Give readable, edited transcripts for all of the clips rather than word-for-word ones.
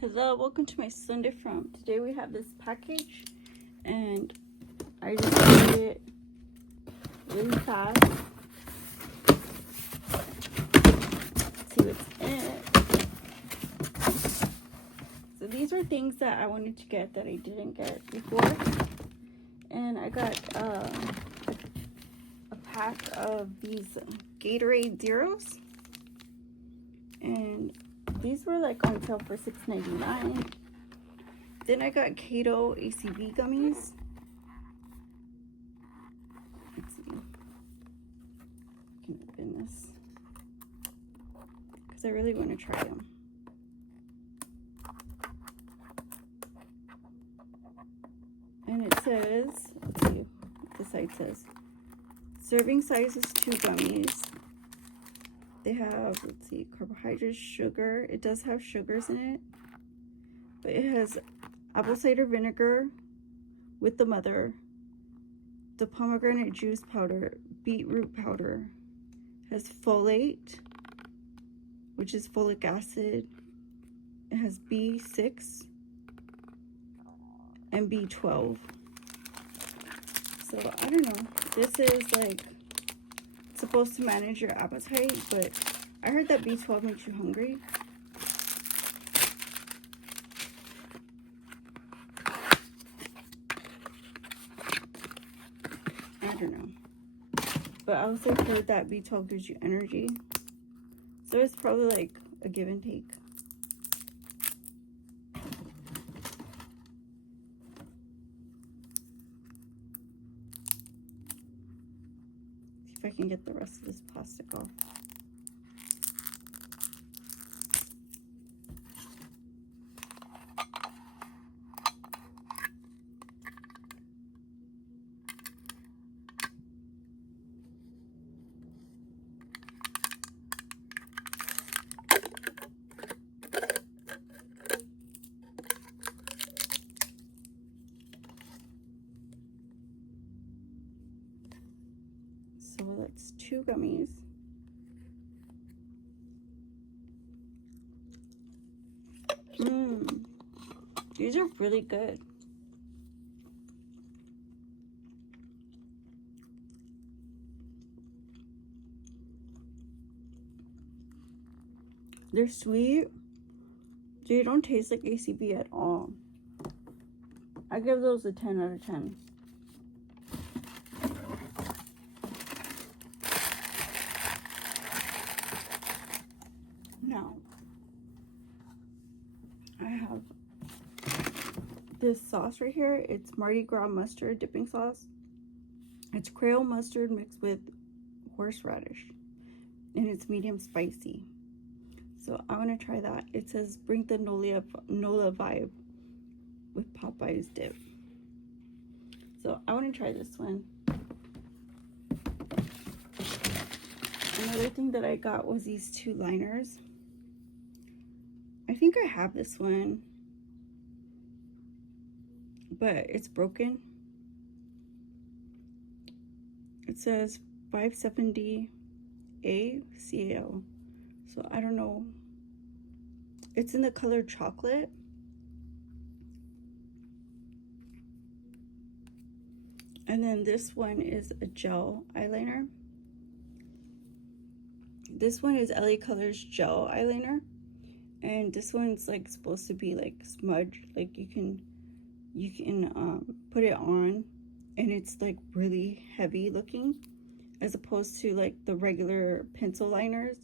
Hello, welcome to my Sunday From. Today we have this package and I just opened it really fast. Let's see what's in it. So these are things that I wanted to get that I didn't get before. And I got a pack of these Gatorade Zeros. And these were like on sale for $6.99. Then I got Keto ACV gummies. Let's see. I can open this because I really want to try them. And it says, let's see what the site says. Serving size is 2 gummies. They have, let's see, carbohydrates, sugar. It does have sugars in it. But it has apple cider vinegar with the mother, the pomegranate juice powder, beetroot powder. It has folate, which is folic acid. It has B6 and B12. So, I don't know. This is like supposed to manage your appetite, but I heard that B12 makes you hungry. I don't know, but I also heard that B12 gives you energy, so it's probably like a give and take. If I can get the rest of this plastic off. So that's 2 gummies. These are really good. They're sweet. They don't taste like ACB at all. I give those a 10 out of 10. Now, I have this sauce right here. It's Mardi Gras mustard dipping sauce. It's Creole mustard mixed with horseradish, and it's medium spicy. So I want to try that. It says bring the Nola vibe with Popeye's dip. So I want to try this one. Another thing that I got was these 2 liners. I think I have this one, but it's broken. It says 570 ACL. So I don't know. It's in the color chocolate. And then this one is a gel eyeliner. This one is LA Colors gel eyeliner. And this one's like supposed to be like smudge, like you can put it on and it's like really heavy looking as opposed to like the regular pencil liners.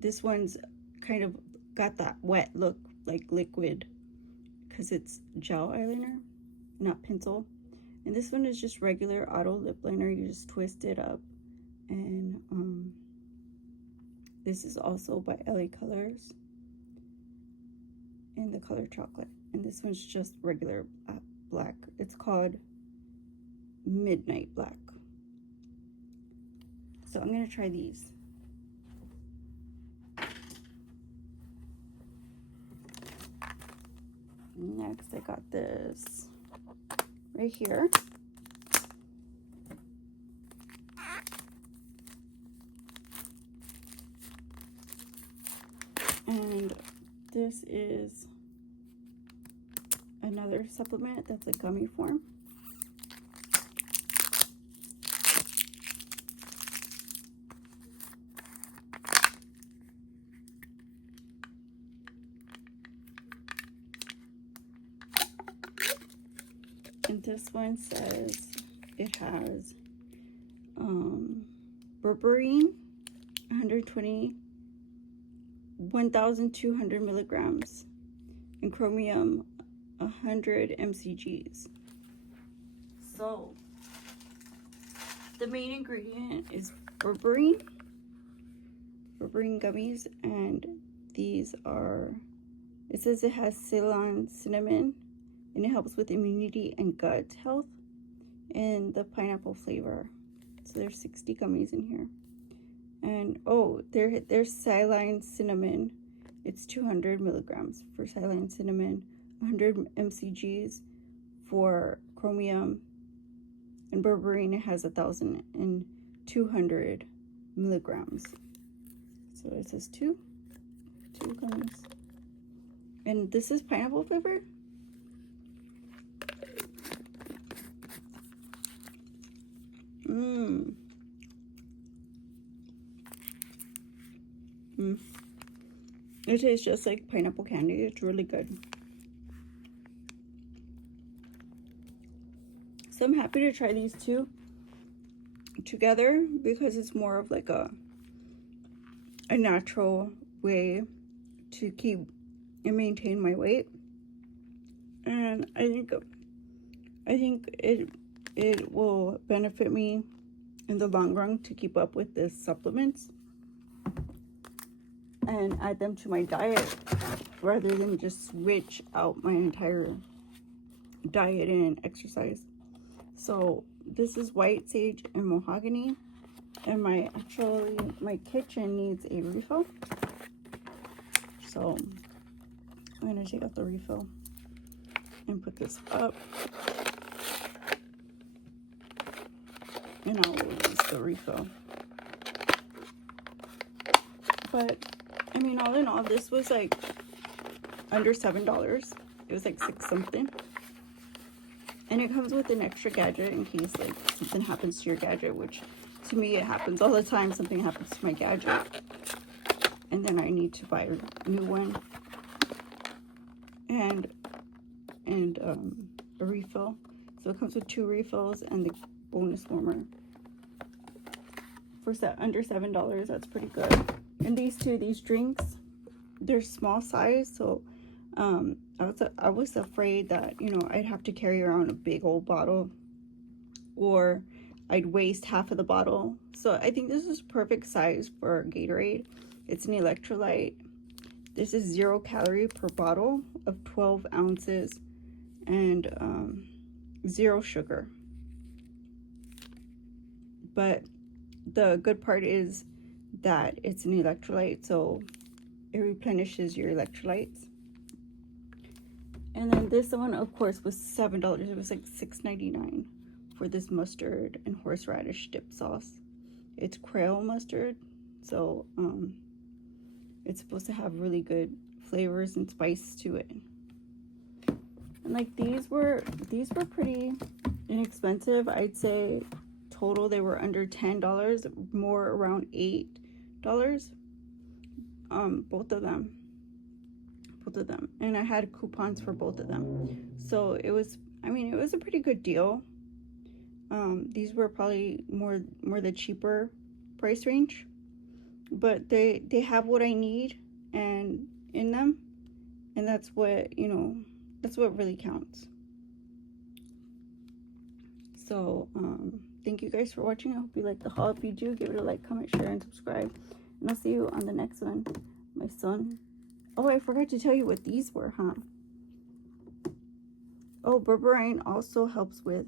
This one's kind of got that wet look, like liquid, because it's gel eyeliner, not pencil. And this one is just regular auto lip liner. You just twist it up. And this is also by LA Colors in the color chocolate. And this one's just regular black. It's called Midnight Black. So I'm going to try these. Next, I got this right here. And This is another supplement that's a gummy form. And this one says it has berberine, 1,200 milligrams, and chromium, 100 mcgs. So the main ingredient is berberine gummies, and these are, it says it has Ceylon cinnamon, and it helps with immunity and gut health, and the pineapple flavor. So there's 60 gummies in here. And oh, there's Ceylon cinnamon. It's 200 milligrams for Ceylon cinnamon, 100 mcgs for chromium, and berberine, it has 1,200 milligrams. So it says two gummies. And this is pineapple flavor. It tastes just like pineapple candy. It's really good. So I'm happy to try these two together because it's more of like a natural way to keep and maintain my weight. And I think it will benefit me in the long run to keep up with the supplements and add them to my diet rather than just switch out my entire diet and exercise. So this is white sage and mahogany, and my kitchen needs a refill. So I'm gonna take out the refill and put this up, and I'll use the refill. But I mean, all in all, this was like under $7. It was like 6 something. And it comes with an extra gadget in case like something happens to your gadget, which to me it happens all the time. Something happens to my gadget, and then I need to buy a new one and a refill. So it comes with 2 refills and the bonus warmer for under $7. That's pretty good. And these drinks, they're small size, so I was afraid that, you know, I'd have to carry around a big old bottle or I'd waste half of the bottle. So I think this is perfect size for Gatorade. It's an electrolyte. This is 0 calorie per bottle of 12 ounces and 0 sugar. But the good part is that it's an electrolyte, so it replenishes your electrolytes. And then this one, of course, was $7. It was like $6.99 for this mustard and horseradish dip sauce. It's Creole mustard, so it's supposed to have really good flavors and spice to it. And like these were pretty inexpensive. I'd say total they were under $10, more around $8. Both of them, and I had coupons for both of them, so it was, I mean, it was a pretty good deal. These were probably more the cheaper price range, but they have what I need and in them, and that's what, you know, that's what really counts. So thank you guys for watching. I hope you like the haul. If you do, give it a like, comment, share, and subscribe, and I'll see you on the next one. My son, oh, I forgot to tell you what these were, huh? Oh, berberine also helps with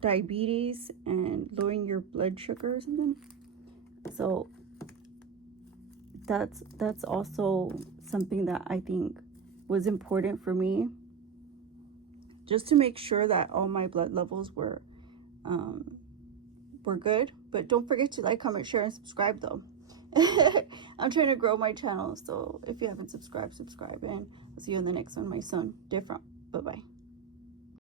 diabetes and lowering your blood sugar or something. So that's also something that I think was important for me, just to make sure that all my blood levels were good. But don't forget to like, comment, share, and subscribe though. I'm trying to grow my channel, so if you haven't subscribed, subscribe, and I'll see you in the next one. My son, different.